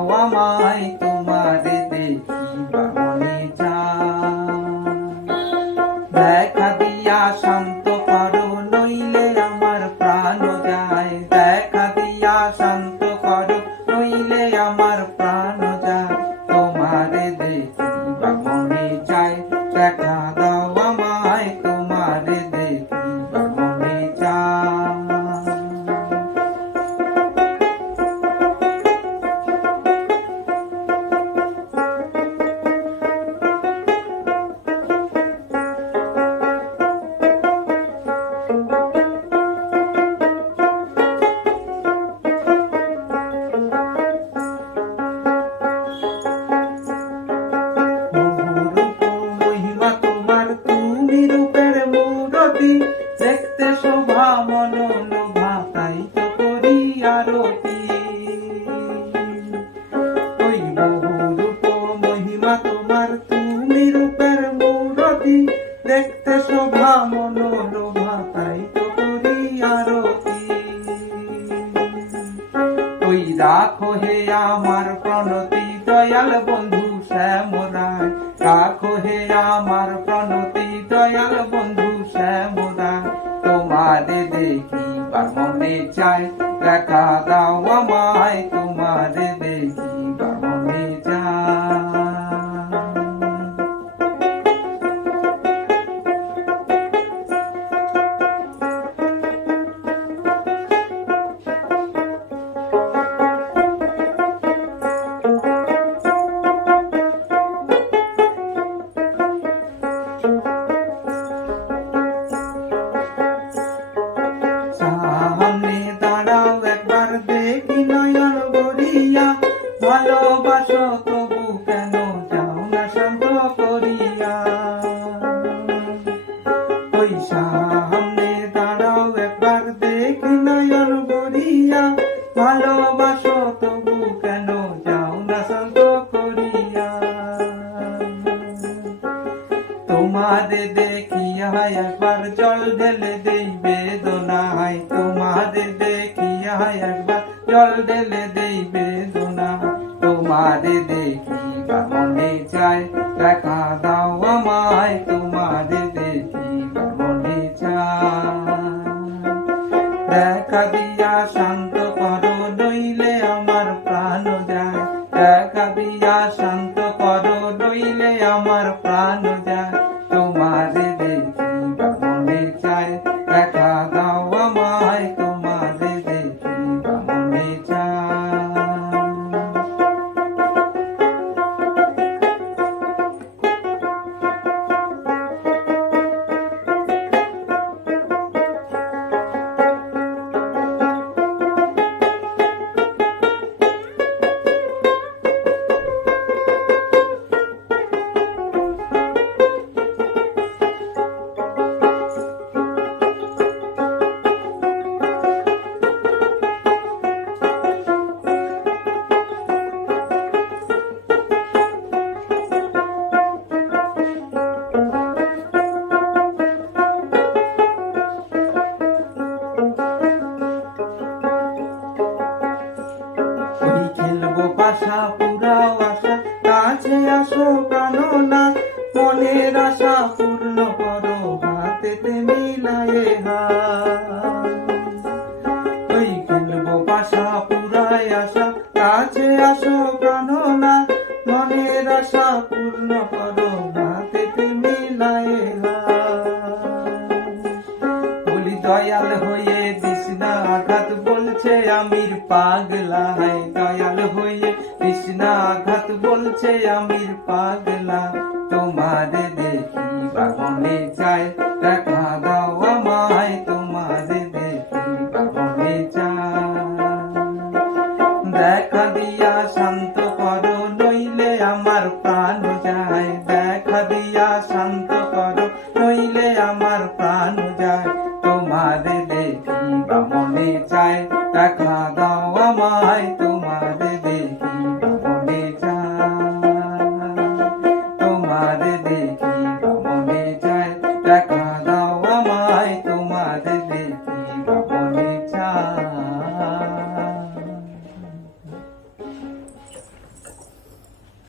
দাও আমায় তোমারে দেখিবার মনে চায়। দেখা দিয়া শান্ত করো নইলে আমার প্রাণ যায়, দেখা দিয়া শান্ত করো নইলে আমার প্রাণ যায়। তোমারে দেখিবার মনে চায়, দেখা দাও আমায় তোমারে দেখিবার মনে চায়। দেখতে শোভা মনোলোভা তাই তো করি আরতি। ওই বহুরূপ মহিমা তোমার, তুমি রূপের মূরতি। দেখতে শোভা মনোলোভা তাই তো করি আরতি। ওই রাখো হে আমার প্রণতি দয়াল বন্ধু শ্যামরায়, রাখো হে আমার প্রণতি দয়াল বন্ধু শ্যামরায়। তোমারে দেখিবার মনে চায়, দেখা দাও আমায় তোমারে দেখিবার মনে চায়। সামনে দাঁড়াও একবার দেখি নয়ন ভরিয়া, ভালোবাসো তবু কেন যাও না শান্ত করিয়া। ওই সামনে দাঁড়াও একবার দেখি নয়ন ভরিয়া, ভালোবাসো তবু কেন যাও না শান্ত করিয়া। তোমারে দেখিয়া একবার জল ঢেলে দেই বেদনায়, তোমারে দেখিয়া একবার জল ঢেলে দেই বেদনা। তোমারে দেখিবার মনে চায়, দেখা দাও আমায় তোমারে দেখিবার মনে চায়। দেখা দিয়া শান্ত করো নইলে আমার প্রাণ যায়, দেখা দিয়া শান্ত করো নইলে আমার প্রাণ যায়। তোমারে দেখিবার মনে চায়, দেখা দাও আমায় তোমারে দেখিবার মনে চায়। খেলবো পাশা পুরাও আশা, কাছে আসো প্রাণনাথ। মনের আশা পূর্ণ করো হাতেতে মিলায়ে হাত। ওই খেলবো পাশা পুরাই আশা, কাছে আসো প্রাণনাথ। মনের আশা পূর্ণ করো হাতেতে মিলায়ে হাত। বলি দয়াল হয়ে দিস না আঘাত, বলছে আমির পাগলা। হায় দয়াল হয়ে দিস না আঘাত, বলছে আমির পাগলা। তোমারে দেখিবার মনে চায়,